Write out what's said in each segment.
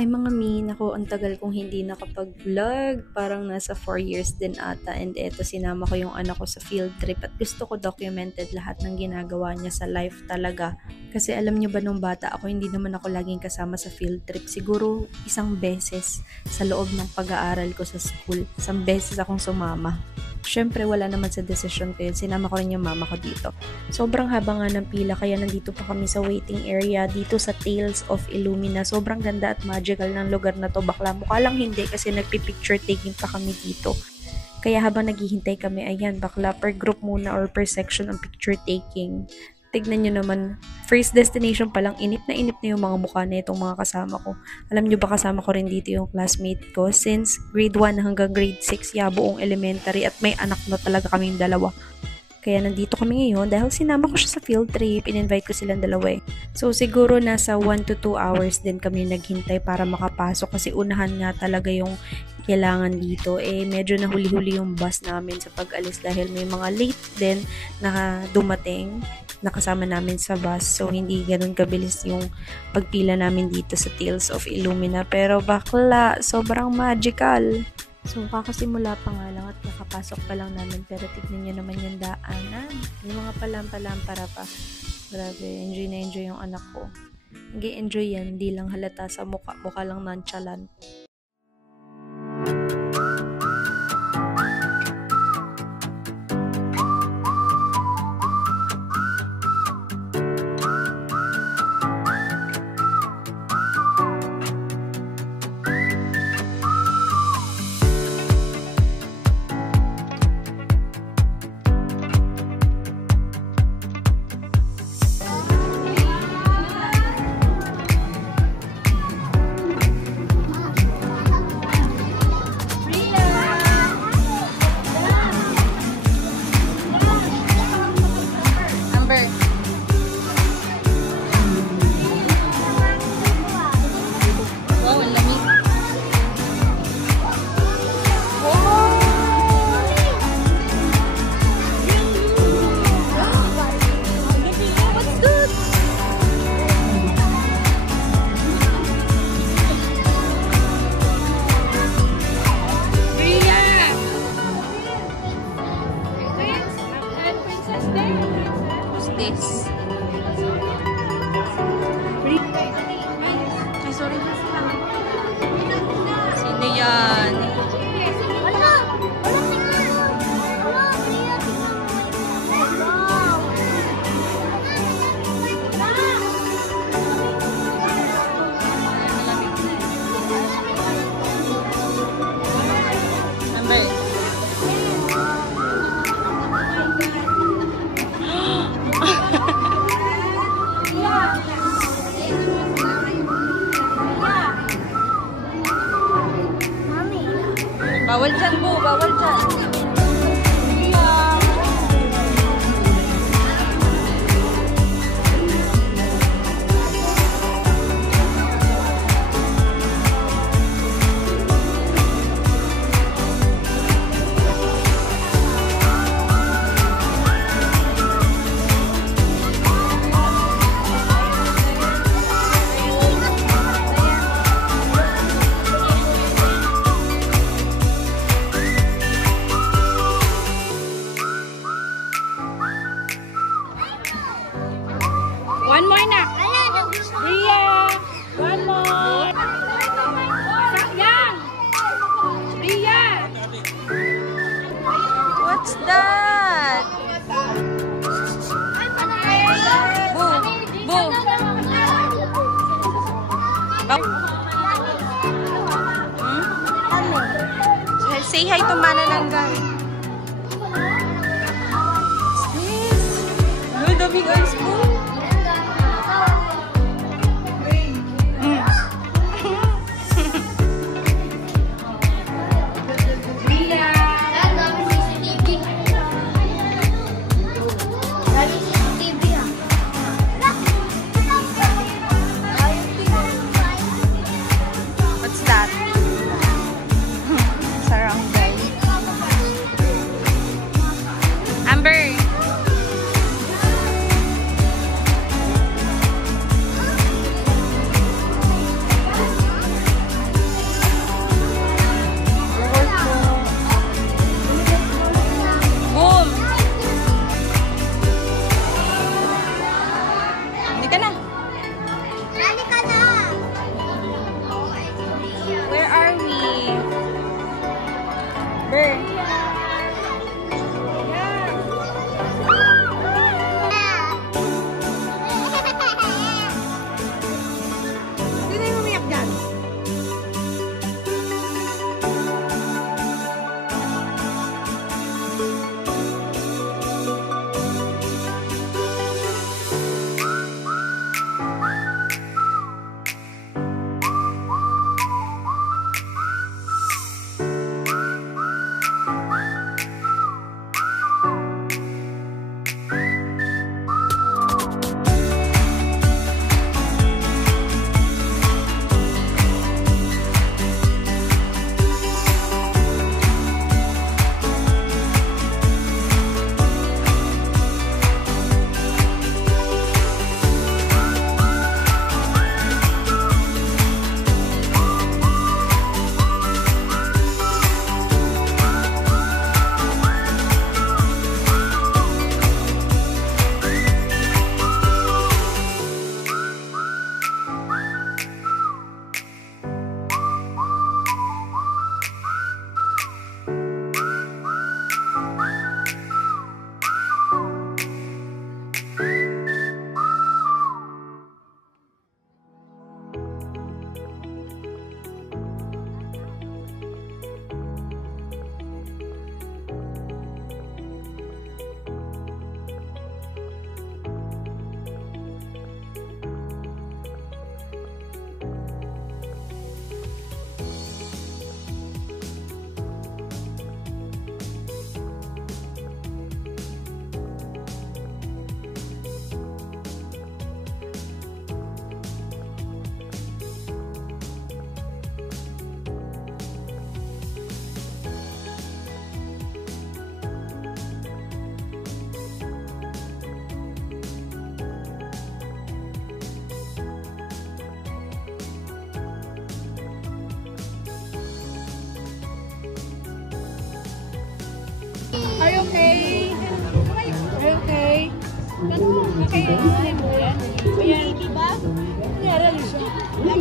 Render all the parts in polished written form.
Hi mga min, ako ang tagal kong hindi nakapag-vlog, parang nasa 4 years din ata, and eto sinama ko yung anak ko sa field trip at gusto ko documented lahat ng ginagawa niya sa life talaga. Kasi alam niyo ba nung bata ako, hindi naman ako laging kasama sa field trip, siguro isang beses sa loob ng pag-aaral ko sa school, isang beses akong sumama. Syempre wala naman sa desisyon ko yun, sinama ko rin yung mama ko dito. Sobrang haba nga ng pila kaya nandito pa kami sa waiting area dito sa Tales of Illumina. Sobrang ganda at magical ng lugar na to, bakla mukha lang hindi kasi nagpi-picture taking pa kami dito. Kaya habang naghihintay kami, ayan, bakla per group muna or per section ang picture taking. Tignan nyo naman, first destination pa lang, inip na yung mga mukha na itong mga kasama ko. Alam nyo ba kasama ko rin dito yung classmate ko since grade 1 hanggang grade 6, buong elementary, at may anak na talaga kaming dalawa. Kaya nandito kami ngayon dahil sinama ko siya sa field trip, in-invite ko silang dalawa eh. So siguro nasa 1 to 2 hours din kami naghintay para makapasok kasi unahan nga talaga yung kailangan dito. Medyo nahuli-huli yung bus namin sa pag-alis dahil may mga late din na dumating nakasama namin sa bus. So, hindi ganun kabilis yung pagpila namin dito sa Tales of Illumina. Pero bakla, sobrang magical. So, kakasimula pa nga lang at kakapasok pa lang namin. Pero tignan nyo naman yung daanan. Yung mga palampara pa. Grabe, enjoy na enjoy yung anak ko. Nag-enjoy yan, hindi lang halata sa mukha. Mukha lang nonchalant. Sino yan? Bawal dyan po, bawal dyan. One more na. Ria. One more. Sayang. Ria. What's that? Boo. Say hi to Manananggang. Ano, daming ice po.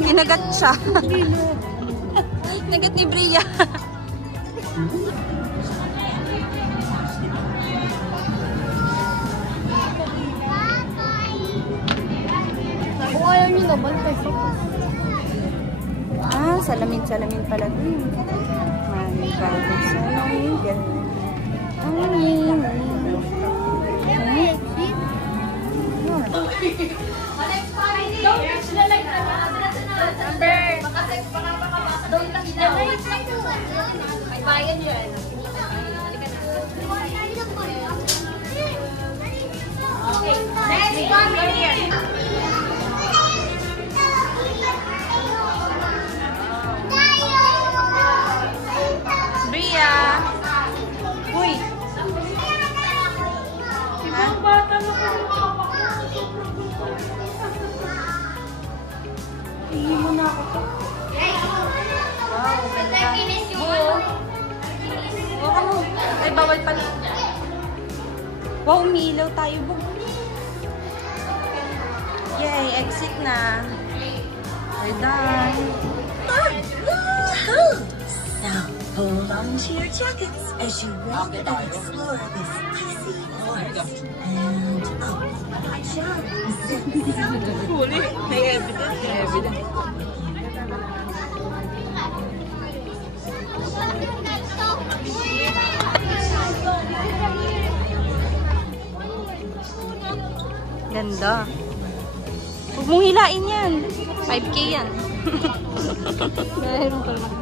Kinagat siya. Nagat ni Bria. Kung ayaw nyo naman, peso. Salamin pala din. Maraming bagong salamin. Bria! Uy! Ha? Hindi mo na ako to. Wow, ganda. Huwag mo. Ay, bawal pala. Wow, umiilaw tayo, bu. Yay, exit na. We're done. Now, hold on to your jackets as you walk and explore this icy forest. And Huli. May evidence. May evidence. Ganda. Huwag mong hilain yan. 5K yan. Meron ko lang.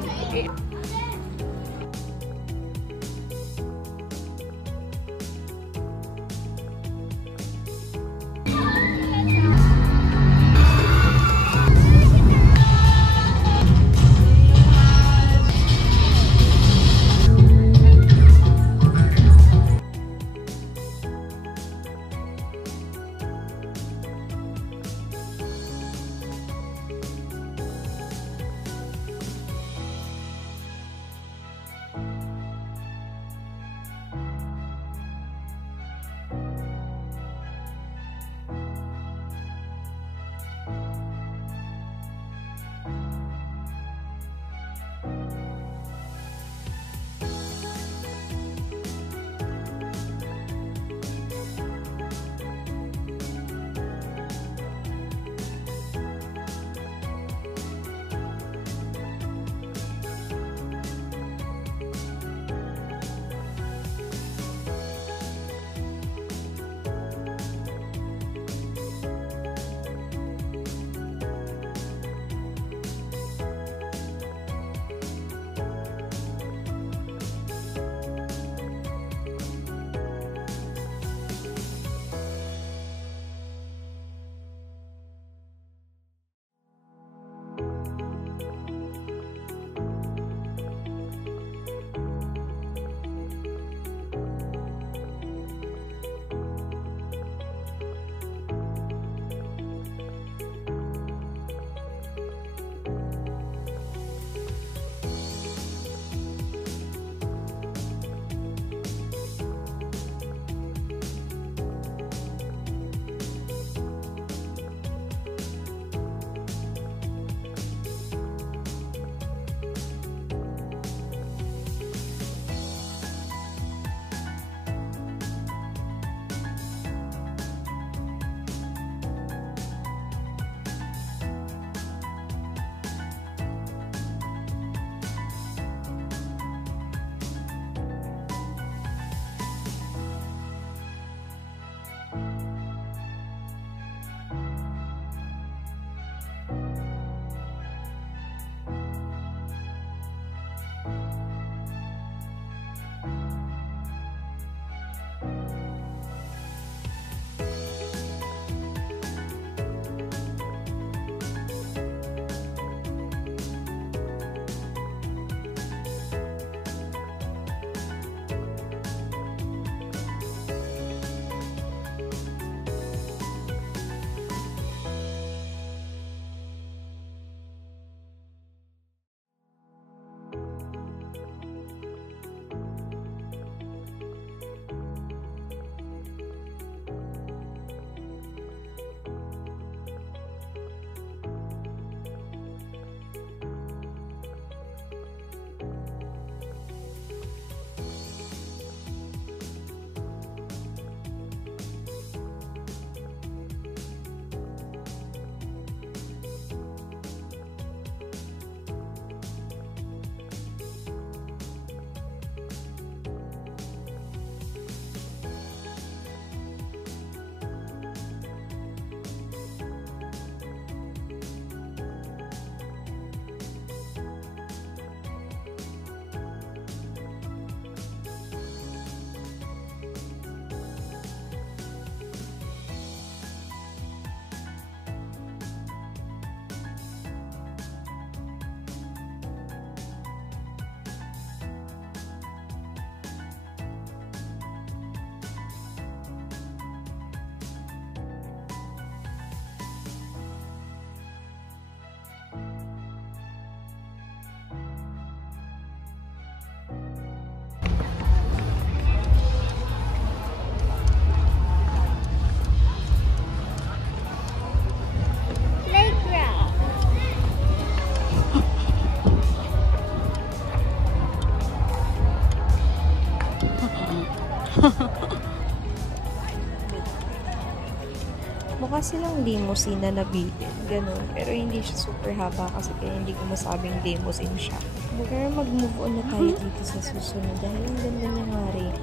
Mukha silang limousine na nabitin. Ganun. Pero hindi siya super haba kasi kaya hindi ko masabing limousine siya. Pero mag-move on na tayo dito sa susunod dahil ang ganda niya nga rin.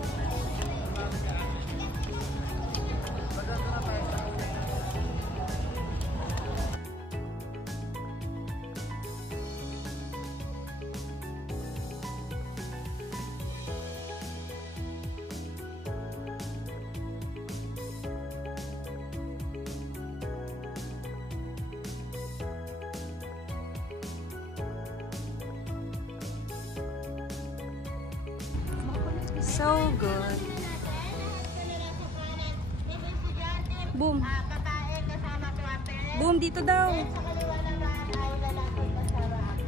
So good. Boom. Boom, dito daw.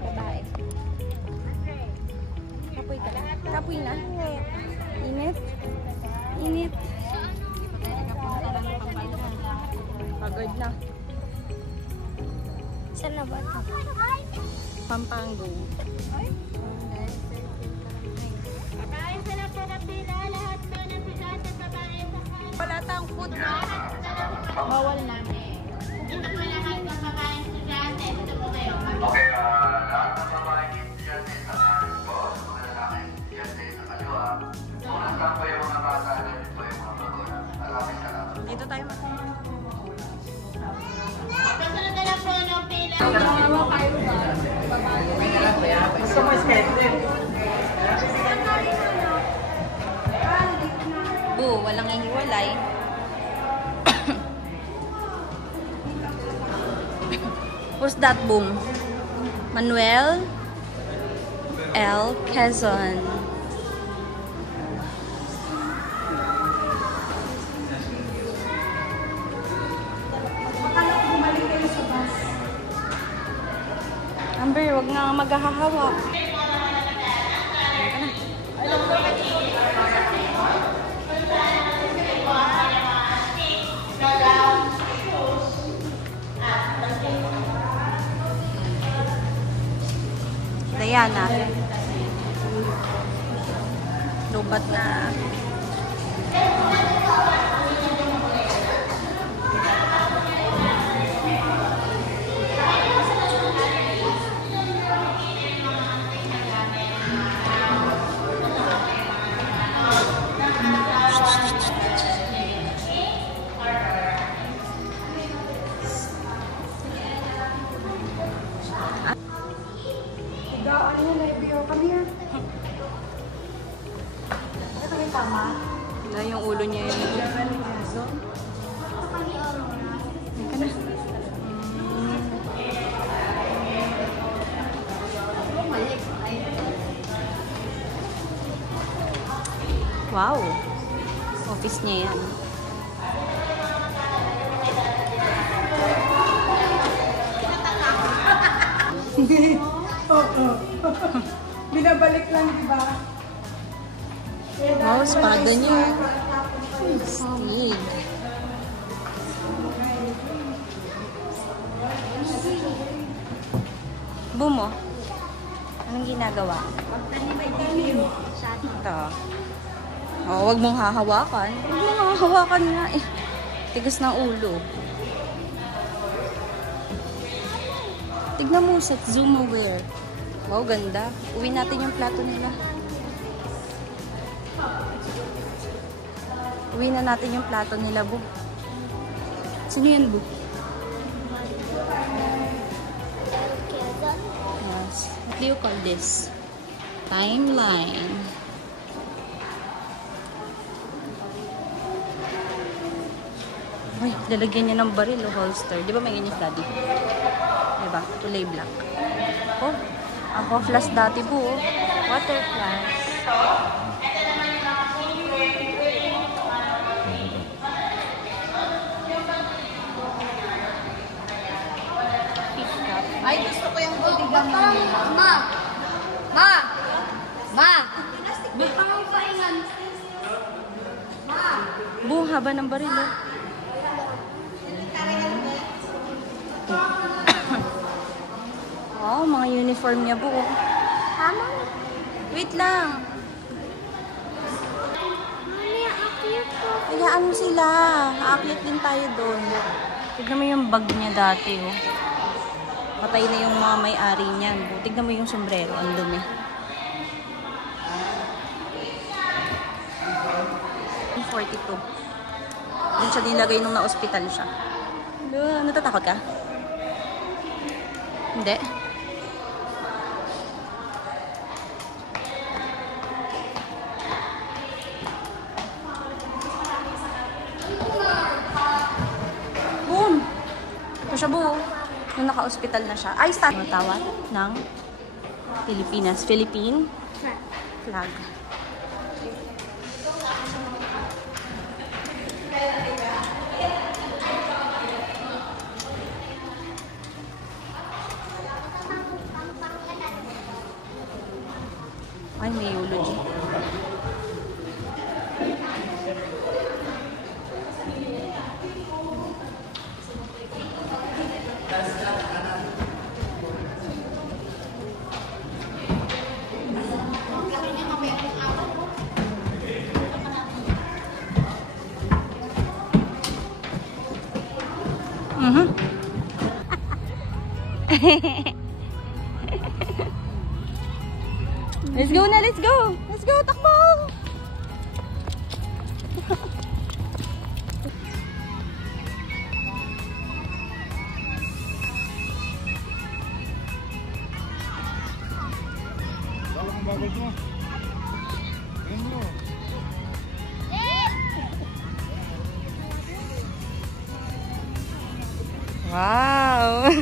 Babae. Kapoy ka. Kapoy na. Init. Init. Pagod na. Saan na ba ito? Pampanga. Wala tayong food na. Bawal na. Okay, lahat ng babaeng estudyante sa boss, mga lalaki estudyante sa kaliwa. Kung saan po yung mga bata, ganito po yung mga magulang. Maraming salamat. Dito tayo walang ihiwalay. Who's that, Boom? Manuel L. Quezon. Amber, wag nga maghahawak. Diana. Lubat na. Na yung ulo niya yun. Wow. Office niya yan. Binabalik lang, di ba? Wow, espada niya. Stig. Bumo. Anong ginagawa? Ito. Oh, wag mong hahawakan. Wag mong hahawakan nga eh. Tigas ng ulo. Tignan mo sa Zoomaware. Wow, ganda. Uwi natin yung plato nila. Uwi na natin yung plato nila, Bu. Sino yan, Bu? Yes. What do you call this? Timeline. Uy, lalagyan niya ng baril o holster. Di ba may ganyan daddy? Diba? Kulay black. Oh, ako flash dati, Bu. Water flash. Ay, gusto ko yung bodyguard na yun. Ma! Ma! Ma! Bu, haba ng baril, oh. Wow, mga uniform niya, Bu. Tama. Wait lang. Mamaya Hayaan mo sila. Aakyat din tayo doon. Tignan mo yung bag niya dati, oh. Patay na yung mga may-ari niyan. Tignan mo yung sombrero. Ang dumi. 42. Doon siya nilagay nung na-hospital siya. Natatakot ka? Hindi. Boom! Ito siya, buo. Nung naka-hospital na siya. Ay, start. Matawad ng Pilipinas. Philippine flag. Ay, may eulogy. Let's go na, let's go! Let's go, takbo! Wow!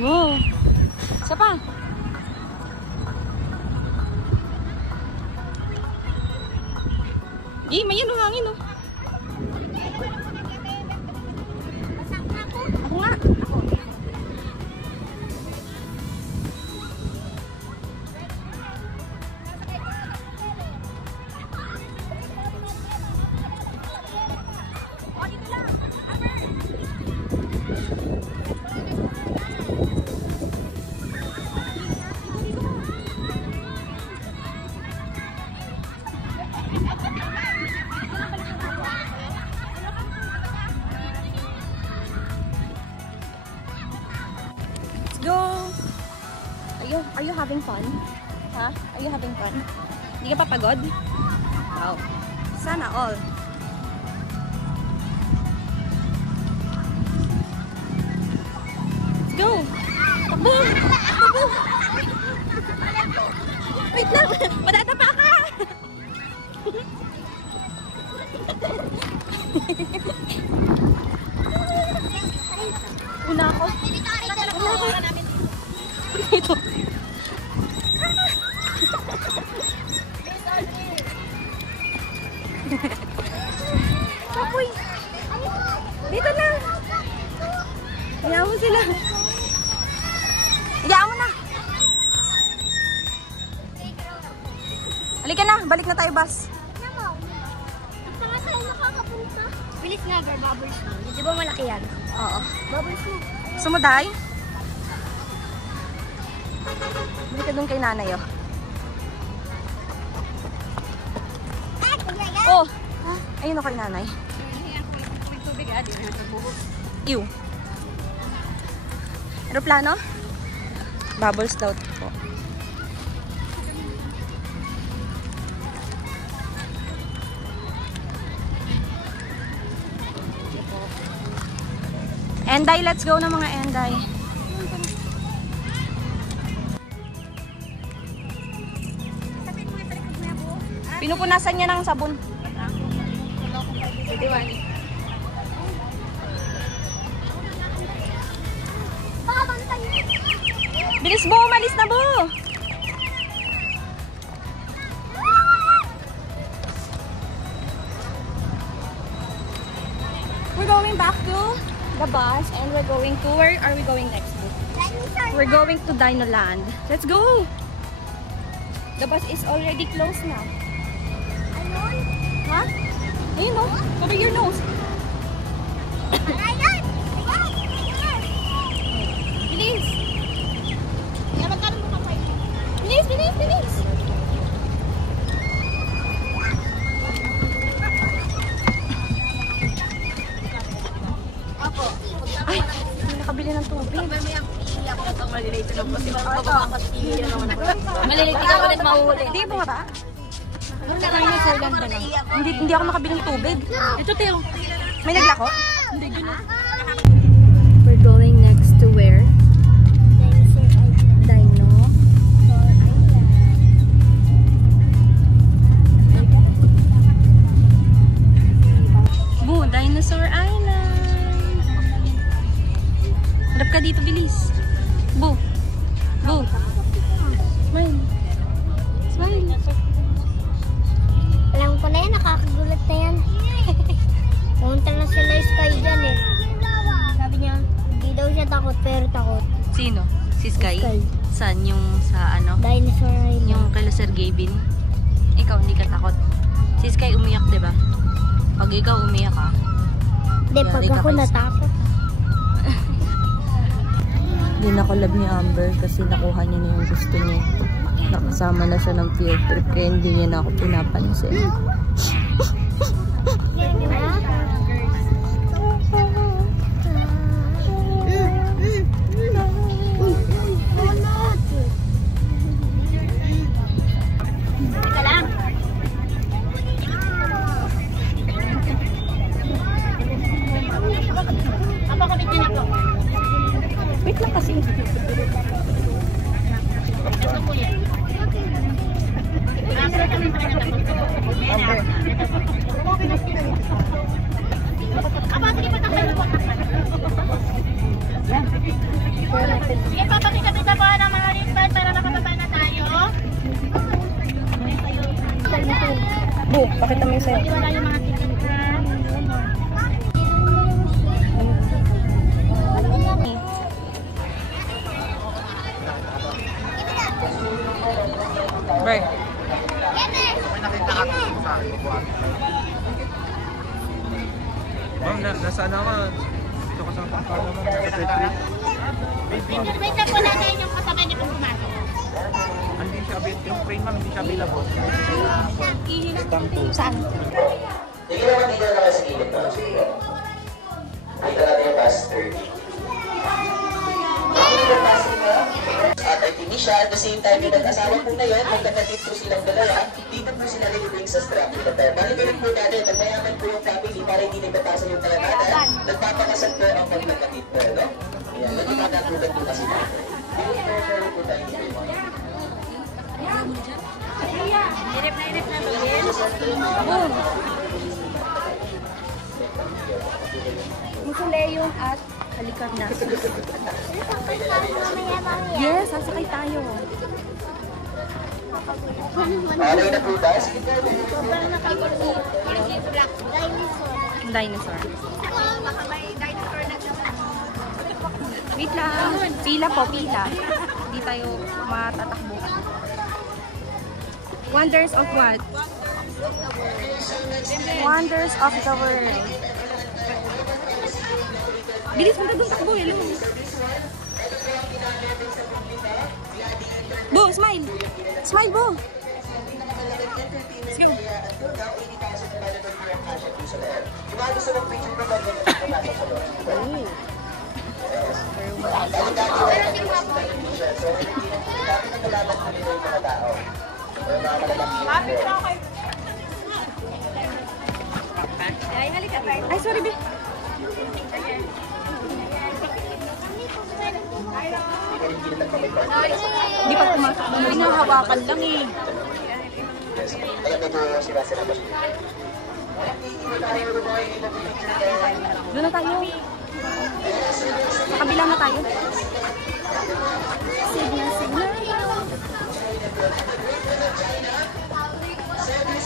Wow! Isa pa! Eh, may yan ang hangin, oh. Ako nga! Go! Are you having fun? Ha? Are you having fun? Hindi ka pa pagod? Wow. Sana all. Let's go! Takbo! Takbo! Wait lang! Madadapa ka! Una ako. Ito. Kapoy. Dito na. Hayaan mo sila. Hayaan mo na. Halika na. Balik na tayo, bus. Saan tayo nakakapunta? Bilis nga, girl. Bubbles mo. Di ba malaki yan? Oo. Bubbles mo. Sumuday? Balik ka doon kay nanay, oh. Oh! Ayun o kay nanay. Ew. Aeroplano? Bubbles daw po. Enday, let's go na mga Enday. Pinupunasan niya ng sabon. Bilis bo, malis na bo. We're going back to the bus and we're going to, where are we going next to? We're going to Dinoland. Let's go! The bus is already closed now. Huh? Ayun no? Cover your nose. Bilis! Bilis, bilis, bilis! Ay! Hindi nakabili ng tubig. Malilate na po. Malilate ka ulit mahuhuli. Hindi mo ba? Dinosaur lang ba lang? Hindi ako nakabili ng tubig. Ito, Teo. May naglako? Hindi, gano'n. We're going next to where? Dino. Boo, Dinosaur Island. Harap ka dito, bilis. Boo. Boo. Smile. Smile. Alam ko na yan, nakakagulat na yan. Pumunta na sila Sky dyan eh. Sabi niya, hindi daw siya takot, pero takot. Sino? Si Sky? Sky. Saan? Yung sa ano? Dinosaur Island. Yung kay Sir Gavin? Ikaw hindi ka takot? Si Sky umiyak, diba? Pag ikaw umiyak ka? Hindi, pag ako natakot. Hindi na collab ni Amber kasi nakuha niya na yung gusto niya. Nakasama na siya ng field trip kaya hindi niya na ako pinapansin. Teka lang. Apa kapit niya na po? Wait lang kasi. Ito po yan. Apa, sige pa takpan po. Sige, papakikapit na po ng mga wristband para makababa na tayo. Bu, pakita mo yung sa'yo. Wala yung mga ticket ha. Bye. Ma'am, nasaan naman? Dito ka sa pangkala, ma'am. Nasa trip. Wait lang po natin yung kasama niyo kung pumasok. Hindi siya available. Yung train, ma'am, hindi siya available. Saan? Hindi naman dito na kayo sa gilid, no? Sige. Dito natin yung bus 30. Dito yung bus nila. At ay siya, at the same time, yung nag-asawa po na yun, magkakatid po silang dalawa, dito po sila nag-bring sa strap nila. Pero balik-balik po natin, pag mayaman po yung family, para hindi nagpatasan yung talamatan, nagpapakasal po ang magkakatid po, no? Ayan, nagpapakatulan po kasi natin. Yung pressure po tayo dito yung mga. Hirip na ba? Boom! Musuleyong at Halikat na. Yes, sasakay tayo. Alay na po tayo. Sige po. Sobrang nakakagulat. Dinosaur. Dinosaur. Baka may dinosaur na naman. Wait lang. Pila po, pila. Hindi tayo matatakbo. Wonders of what? Wonders of the world. Bilis mo na doon takbo eh. Bo, smile! Smile, Bo! Let's go! Ay, sorry, be. Hindi pa pumasok na. Hinahawakan lang eh. Doon na tayo. Sa kabila na tayo. Signal, signal.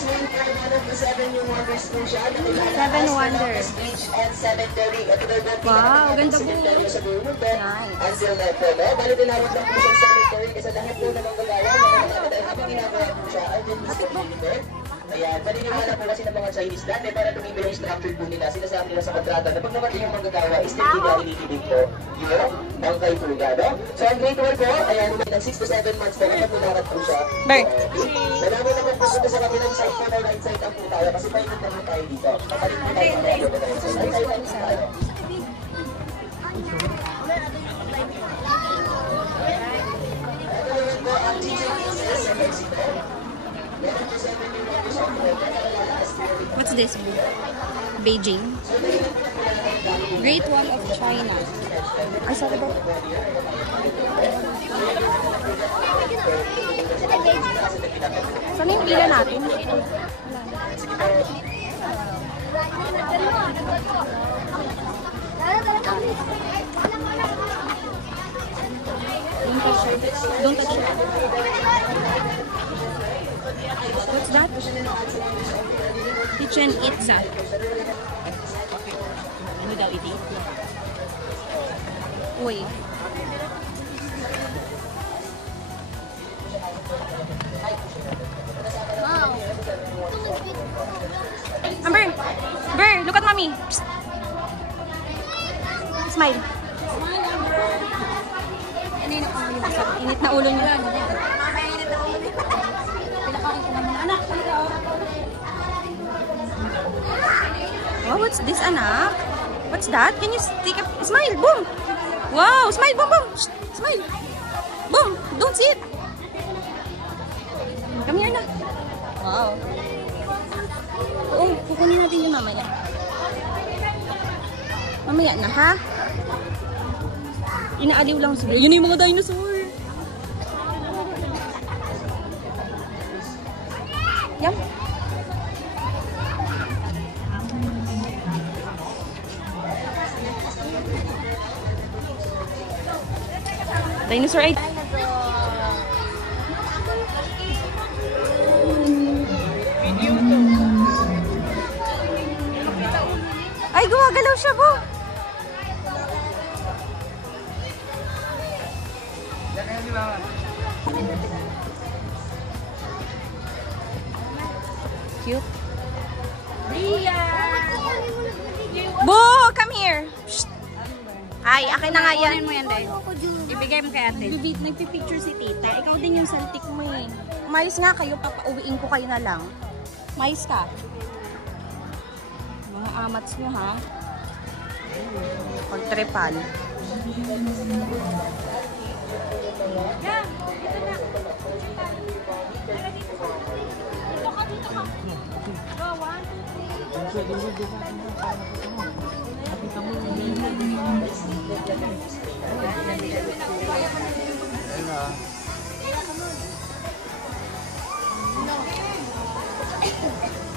one of the 7 new wonders po siya. Seven Wonders. Beach and cemetery. Ito daw po Wow, ganda po. cemetery sa buong mundo. Nice. Until now po, no? Bali tinawag lang po siyang cemetery kasi lahat po ng manggagawa na habang ginagawa po siya ay din mismo po nito. Ayan, paniniwala po kasi ng mga Chinese dati para tumibay yung structure po nila. Sinasabi nila sa kontrata na pag namatay yung manggagawa, is still nila initibig po. Yun, bangkay po nga, no? So, ang Great Wall po, ayan, ng 6 to 7 months po kapag nilarat po siya. Bert. Malabo naman po sa kabilang side po na right side ang po tayo kasi paikot na po tayo dito. Kapalit po tayo sa right side ang po tayo. Ito naman po ang Chichen Itza sa Mexico. Meron po 7 new wonders of the world. What's this? Beijing. Great Wall of China. Ay, sorry ba? Saan yung pila natin? Don't touch it. What's that? Chichen Itza. Ano daw iti? Uy. Amber! Amber! Look at mommy! Psst. Smile. Init na ulo niya. Oh, what's this, anak? What's that? Can you take a smile? Boom! Wow! Smile! Boom! Boom! Shh, smile! Boom! Don't see it! Come here na. Wow! Oo, kukunin natin yung mamaya. Mamaya na, ha? Inaaliw lang sila. Yun yung mga dinosaur! Yum! Dinosaur eye. Ay, gumagalaw siya po. Cute. Bo, come here. Shh. Ay, akin na nga yan. Mo yan, Day. Ibigay mo kay ate. Nagpipicture si tita. Ikaw din yung saltik mo eh. Umayos nga kayo, papauwiin ko kayo na lang. Umayos ka. Mga amats nyo, ha? Pagtrepal. Yan! Dito na! Dito ka, dito ka! Go, 1.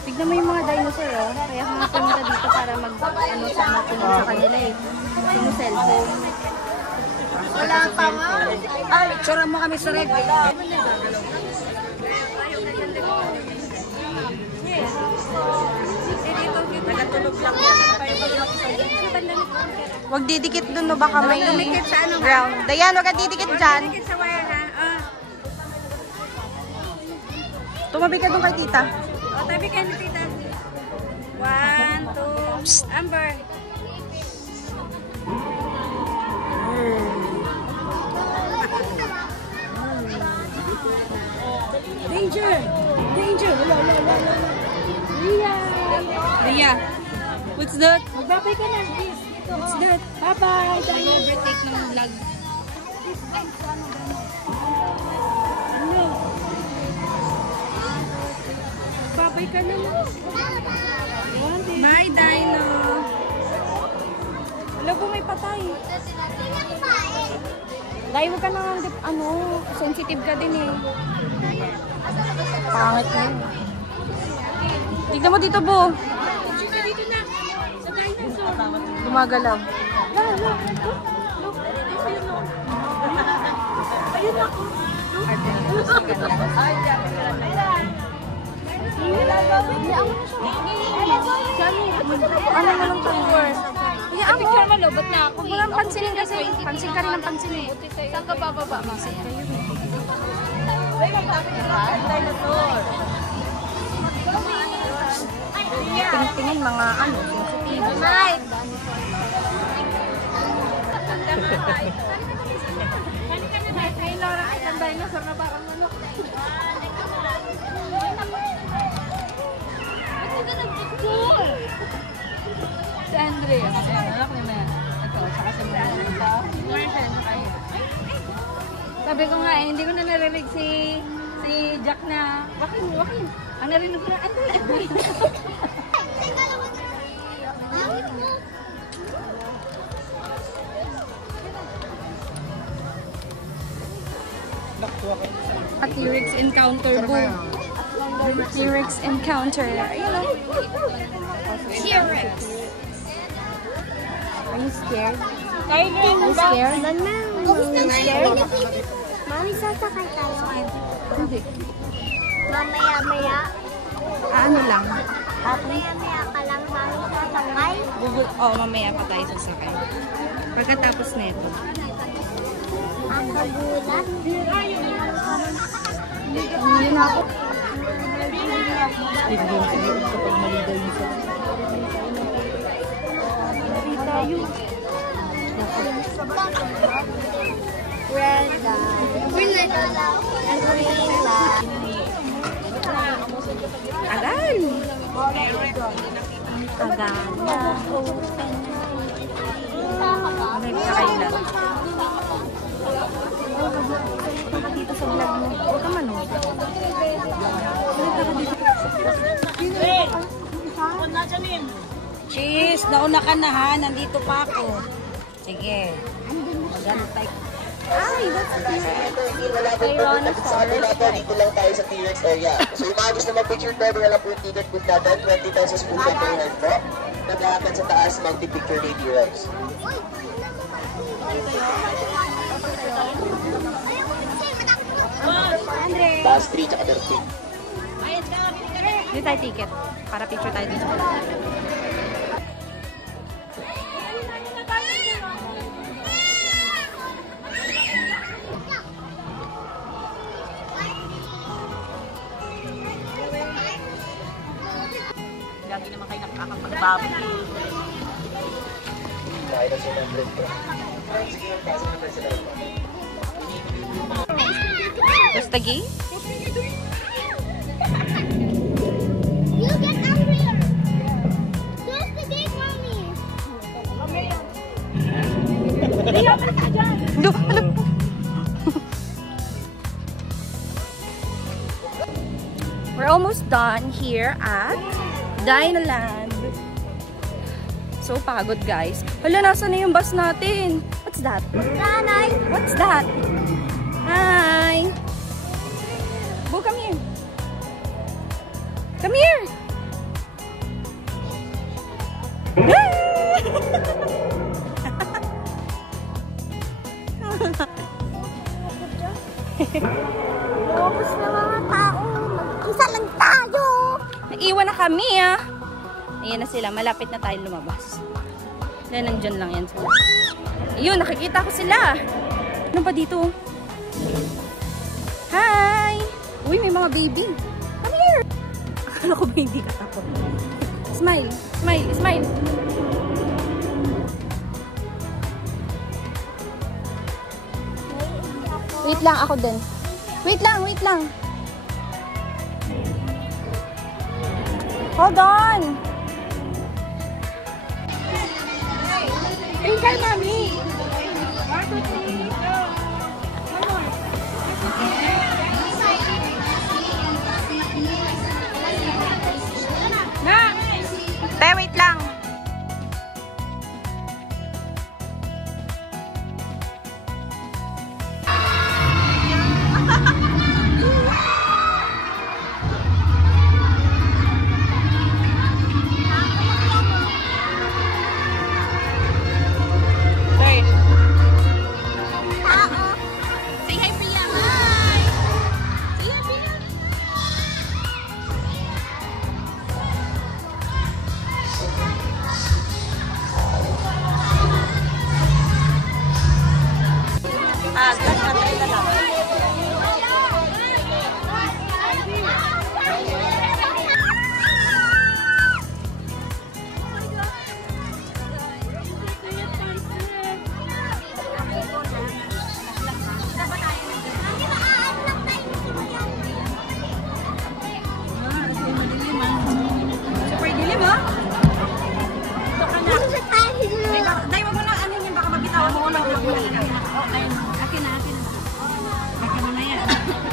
Tignan mo yung mga dinosaur, oh. Kaya nga pumunta dito para mag-ano sa kanila eh. Yung cellphone. Wala pa nga. Ay, tsura mo kami sa reg. Nagatulog lang yan. Huwag didikit dun, no? Baka may ground. Dayan, huwag ka didikit dyan. Didikit sa wire, ha? Tumabi ka dun kay tita. O, tabi ka ni tita. 1, 2, psst. Amber. Danger! Danger! Ria! Ria! What's that? Magbabay ka na, please. What's that? Bye-bye! Tayo overtake ng vlog. Ano? Babay ka na mo. Bye, Dino! Alam ko may patay. Dahil huwag ka na, ano, sensitive ka din eh. Pangit na yun. Tignan mo dito, Bo. Dito na. Sa dinosaur. Gumagalaw. Ayun ako. Ano mo lang tour? Kaya ang picture mo, ba't na ako? Walang pansinin kasi. Pansin ka rin ang pansinin. Saan ka bababa? Masaya kayo. Tingin mga ano, sensitive. Night! Ay, Laura, ay, ang dinosaur na parang manok. Si Andrea. Anak niya na. Ito, saka si Martin. Sabi ko nga eh, hindi ko na narinig si Jack na, Joaquin. Ang narinig ko na, Andrea. A T-Rex encounter, boom. T-Rex encounter. You know. T-Rex. Are you scared? Are you scared? Are you scared? Mami, sasakay tayo. Hindi. Mamaya-maya. Ano lang? Mamaya-maya ka lang, mami, sasakay. Mamaya pa tayo sasakay. Pagkatapos na ito. Ang kagulat. Hindi na ako. Tagal. Kailan? Dito sa vlog mo. Huwag ka manood. Cheese, nauna ka na ha. Nandito pa ako. Sige. Magano tayo. Ay, that's Sa kanila po, dito lang tayo sa T-Rex area. So yung mga gusto mag-picture tayo, wala po yung ticket booth natin. 20 pesos po sa per head po. Naglakan sa taas, mag-picture kay T-Rex. Taas 3 tsaka 13. Dito tayo ticket. Para picture tayo dito. Lagi naman kayo nakakapag-babi. Kaya na siya ng bread po. Sige, pasok na tayo sa loob. Basta gay? You get angrier. Close the gate, mommy. We're almost done here at Dinoland. So pagod, guys. Hala, nasa na yung bus natin? What's that? Nanay. What's that? Hi! Boo, come here. Come here! Lobos na mga tao. Mag-isa lang tayo. Naiwan na kami, ah. Ayan na sila. Malapit na tayo lumabas. Dahil nandyan lang yan sila. Ayun, nakikita ko sila. Ano pa dito? Hi! Uy, may mga baby. Come here! Akala ko ba hindi ka takot? Smile! Smile! Smile! Wait lang, ako din. Wait lang, wait lang. Hold on! Twinkle, mami! Te, wait lang. Ako na mag-mali. Akin na. Akin na yan.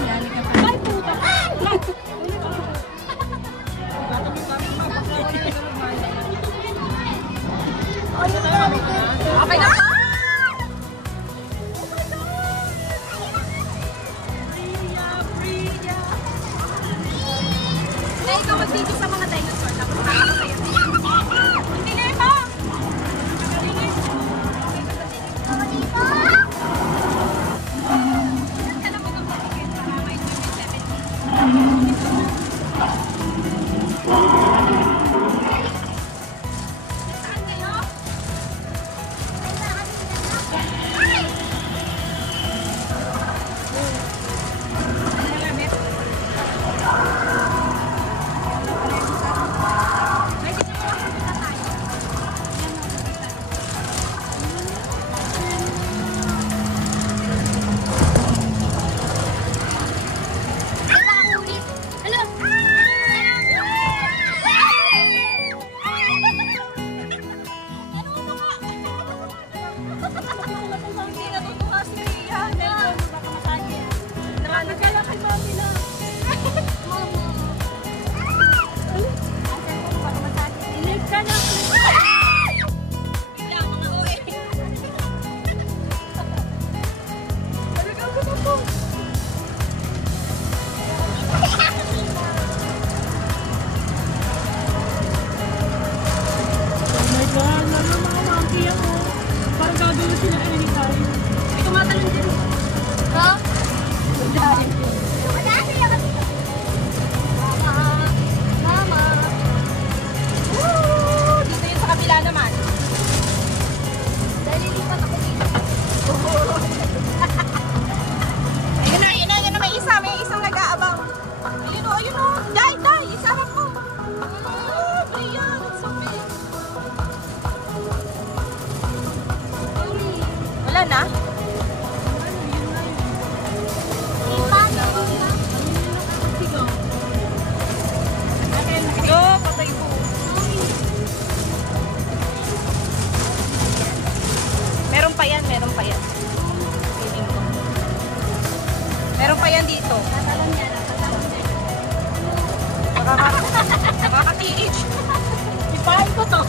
Yali ka pa. Ay, puta! Okay na! Nay, ikaw mag-video sa mga dinosaur. Tapos nakakasaya siya. Hindi na ito! Meron pa yan dito. Nakaka-TH. Ipahin ko to.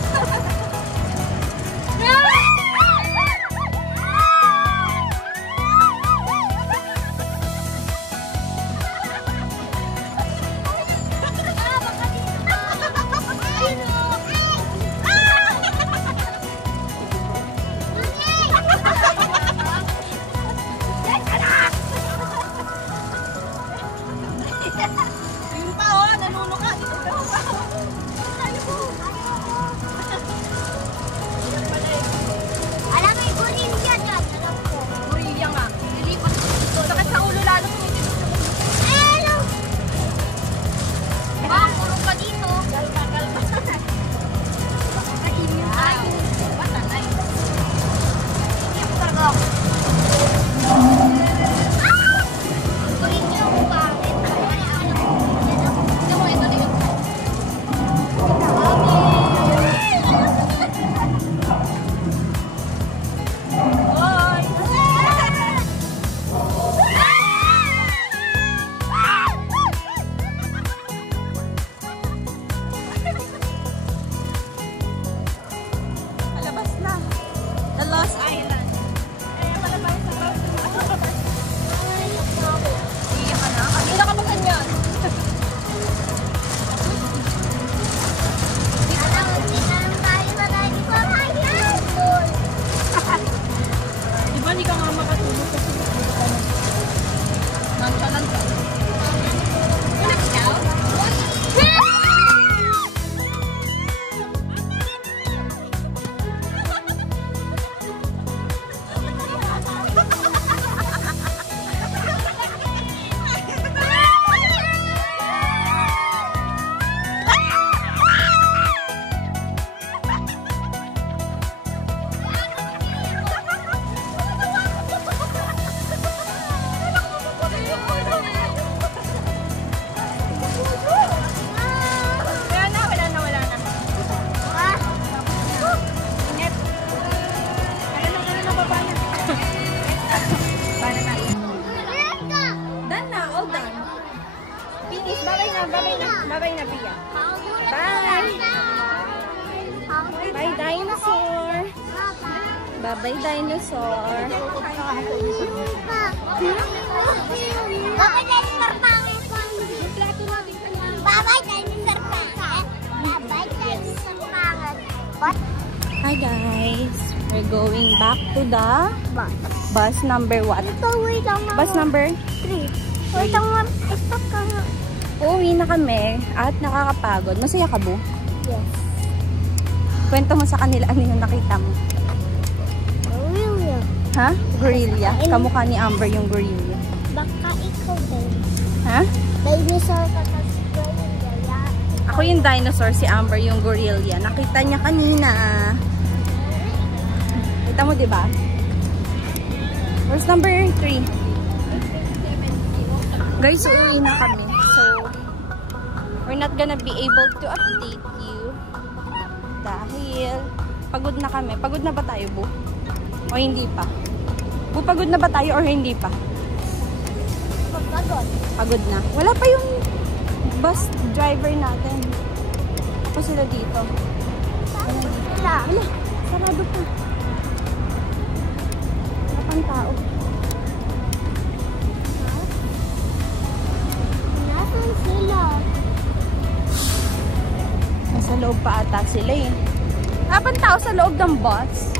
Bye-bye na, Pia. Bye! Bye, dinosaur! Bye-bye, dinosaur! Bye-bye, dinosaur pangit. Bye-bye, dinosaur pangit. Bye-bye, dinosaur pangit. What? Hi guys! We're going back to the bus number what? Ito, wait lang. Bus number 3. Wait lang, stop ka nga. Uuwi na kami at nakakapagod. Masaya ka, Bu? Yes. Kwento mo sa kanila ano yung nakita mo. Gorilla. Ha? Gorilla? Kamukha ni Amber yung gorilla. Baka ikaw din. Ha? Dinosaur ka kasi gorilla. Ako yung dinosaur, si Amber yung gorilla. Nakita niya kanina. Kita mo, di ba? Where's number 3? Guys, uuwi na kami. So, we're not gonna be able to update you. Dahil, pagod na kami. Pagod na ba tayo, Bu? O hindi pa? Bu, pagod na ba tayo or hindi pa? Pagod. Pagod na. Wala pa yung bus driver natin. Ako sila dito. Wala. Wala. Sarado pa. Wala pang tao. Nasaan sila? Nasa loob pa ata sila eh. Wala pang tao sa loob ng bus.